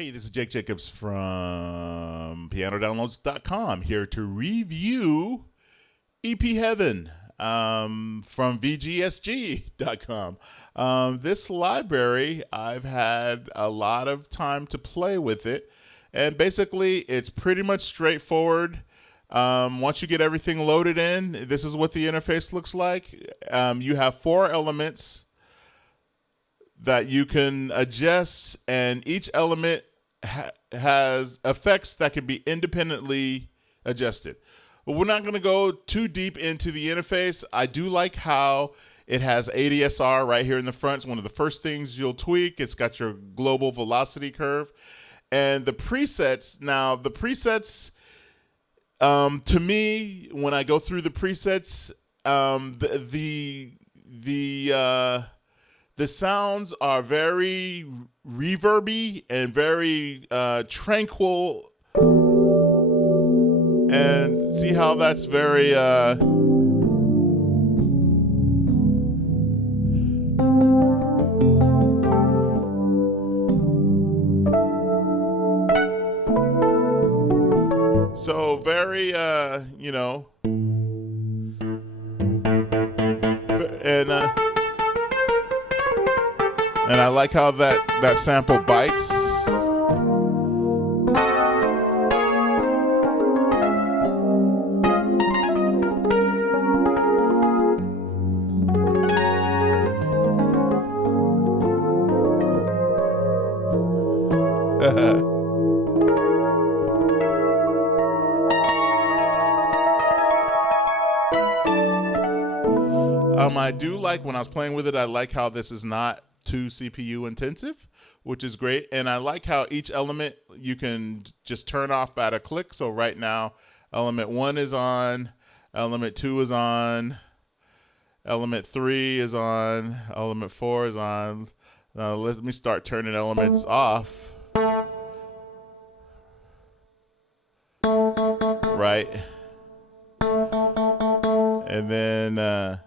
Hey, this is Jake Jacobs from pianodownloads.com here to review EP Heaven from VGSG.com. This library, I've had a lot of time to play with it, and basically it's pretty much straightforward. Once you get everything loaded in, this is what the interface looks like. You have 4 elements that you can adjust, and each element has effects that can be independently adjusted. But we're not going to go too deep into the interface. I do like how it has ADSR right here in the front. It's one of the first things you'll tweak. It's got your global velocity curve. And the presets, now the presets, to me, when I go through the presets, the sounds are very reverby and very tranquil, and see how that's very so very and I like how that sample bites. I do like, when I was playing with it, I like how this is not too CPU intensive, which is great. And I like how each element you can just turn off at a click. So right now, element 1 is on, element 2 is on, element 3 is on, element 4 is on. Now let me start turning elements off. Right. And then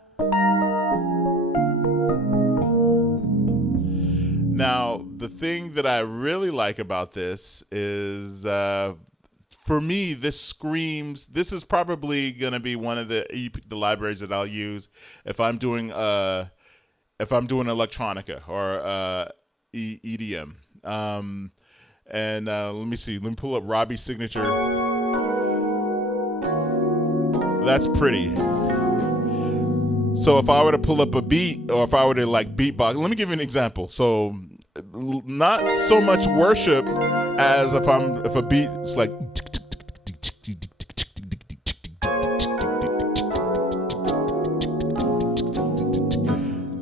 now, the thing that I really like about this is, for me, this screams. This is probably going to be one of the libraries that I'll use if I'm doing electronica or EDM. And let me see. Let me pull up Robbie's signature. That's pretty. So if I were to pull up a beat, or if I were to like beatbox, let me give you an example. So not so much worship as if a beat is like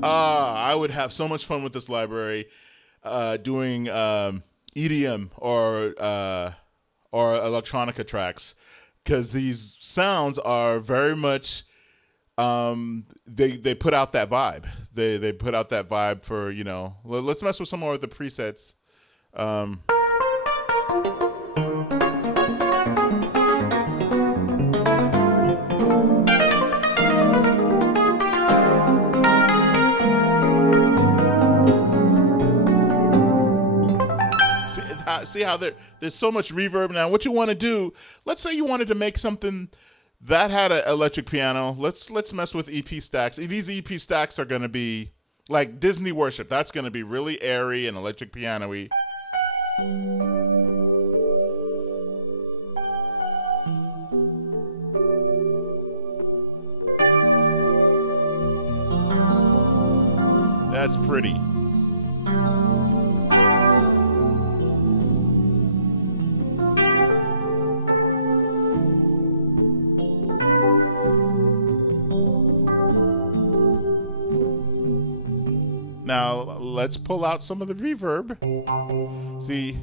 I would have so much fun with this library doing EDM or electronica tracks, because these sounds are very much they put out that vibe. They put out that vibe for, let's mess with some more of the presets. See how there's so much reverb. Now, what you want to do, let's say you wanted to make something that had an electric piano. Let's mess with EP stacks. These EP stacks are going to be like Disney Worship. That's going to be really airy and electric piano-y. That's pretty. Now, let's pull out some of the reverb. See,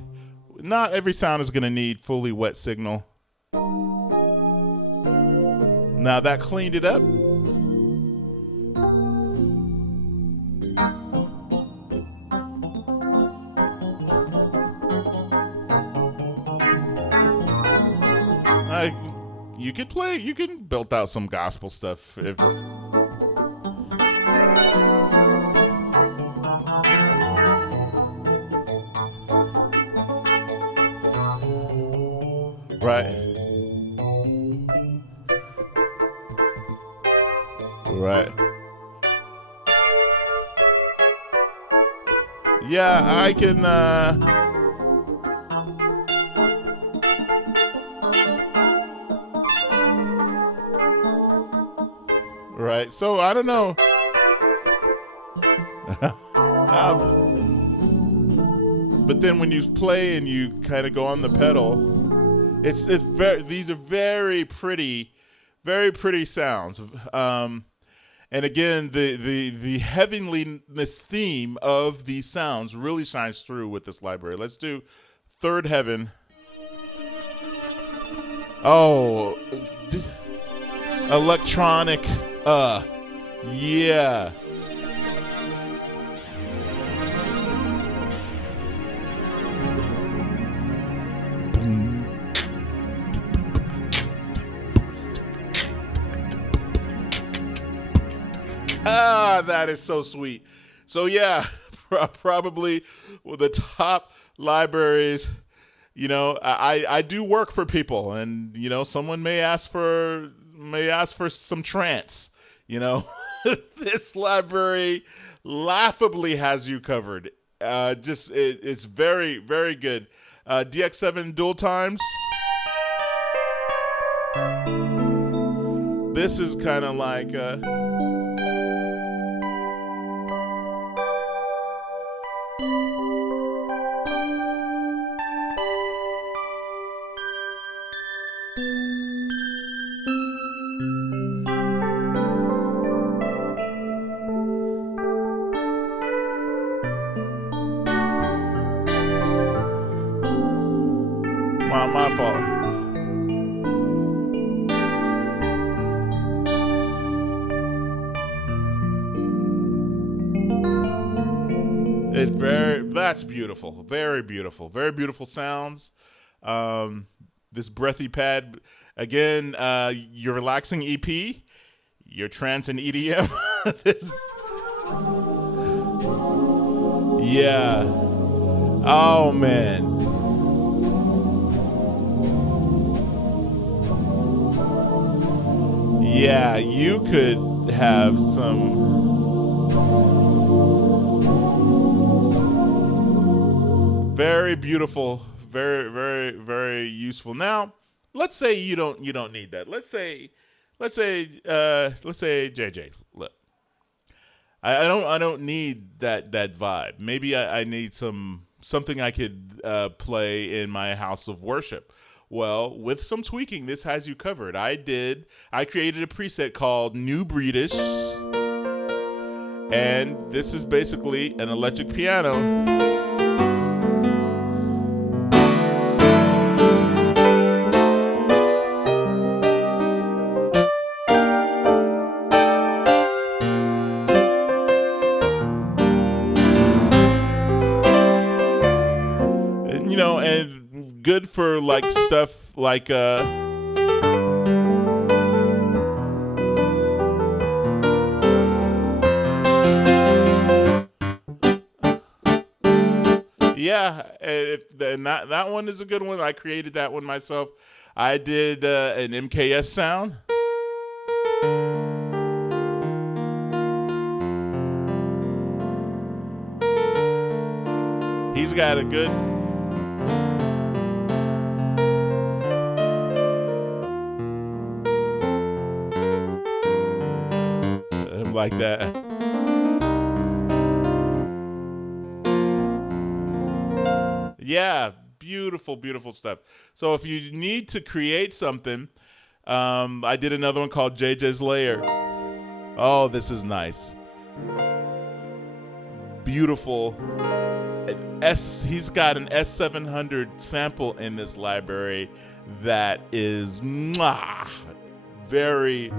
not every sound is going to need fully wet signal. Now, that cleaned it up. You can build out some gospel stuff if... Right. Right. Yeah, I can. Right. So I don't know. But then when you play and you kind of go on the pedal, it's very. These are very pretty sounds. And again, the heavenliness theme of these sounds really shines through with this library. Let's do Third Heaven. Oh, electronic. Yeah. That is so sweet. So yeah, probably the top libraries. I do work for people, and someone may ask for some trance. This library laughably has you covered. It's very very good. DX7 dual times. This is kind of like. My fault. That's beautiful. Very beautiful. Very beautiful sounds. This breathy pad, again, your relaxing EP, your trance and EDM. This, yeah. Oh man. Yeah, you could have some. Very beautiful, very, very, very useful. Now, let's say you don't need that. Let's say JJ. Look, I don't need that vibe. Maybe I need something I could play in my house of worship. Well, with some tweaking, this has you covered. I created a preset called New Breedish, and this is basically an electric piano. And good for like stuff like yeah, and that one is a good one. I created that one myself. I did an MKS sound. He's got a good. Like that. Yeah, beautiful, beautiful stuff. So if you need to create something, I did another one called JJ's Layer. Oh, this is nice. Beautiful. He's got an S700 sample in this library that is very.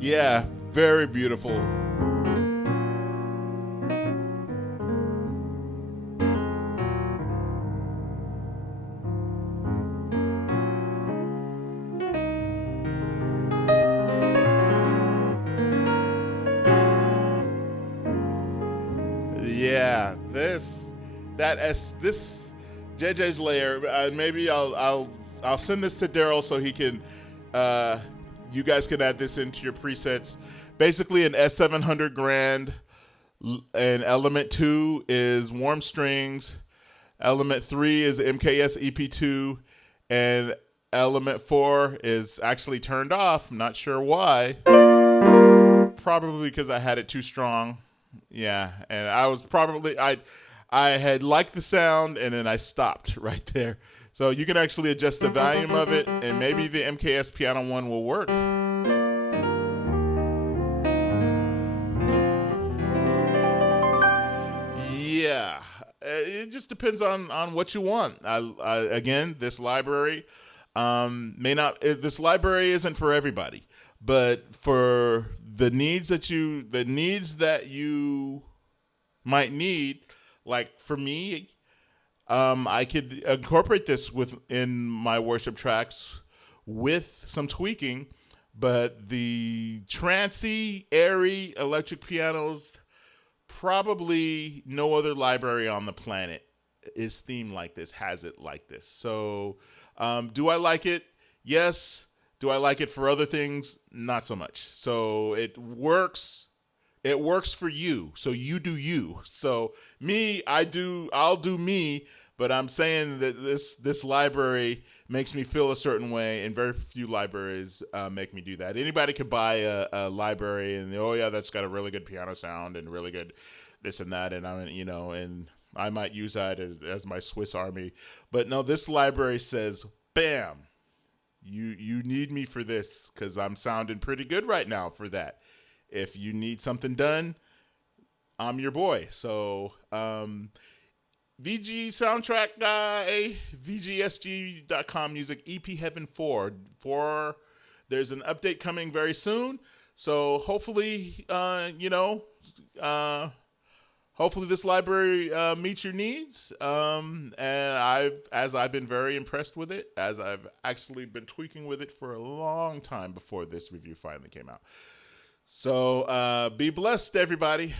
Yeah, very beautiful. Yeah, this JJ's layer. Maybe I'll send this to Daryl so he can. Uh, you guys can add this into your presets. Basically, an S700 grand, and element 2 is warm strings. Element 3 is MKS EP2, and element 4 is actually turned off. I'm not sure why. Probably because I had it too strong. Yeah, and I had liked the sound, and then I stopped right there. So you can actually adjust the volume of it, and maybe the MKS Piano 1 will work. Yeah, it just depends on what you want. Again, this library may not. This library isn't for everybody, but for the needs that you might need, like for me, I could incorporate this within my worship tracks with some tweaking. But the trancy, airy electric pianos, probably no other library on the planet is themed like this, has it like this. So, do I like it? Yes. Do I like it for other things? Not so much. So it works. It works for you. So you do you. So me, I'll do me. But I'm saying that this library makes me feel a certain way, and very few libraries make me do that. Anybody could buy a library and oh yeah, that's got a really good piano sound and really good this and that, and and I might use that as my Swiss Army. But no, this library says, bam, you need me for this because I'm sounding pretty good right now for that. If you need something done, I'm your boy. So VG soundtrack guy, VGSG.com music, EP Heaven 4. There's an update coming very soon. So hopefully, hopefully this library meets your needs. And I've been very impressed with it, as I've actually been tweaking with it for a long time before this review finally came out. So be blessed, everybody.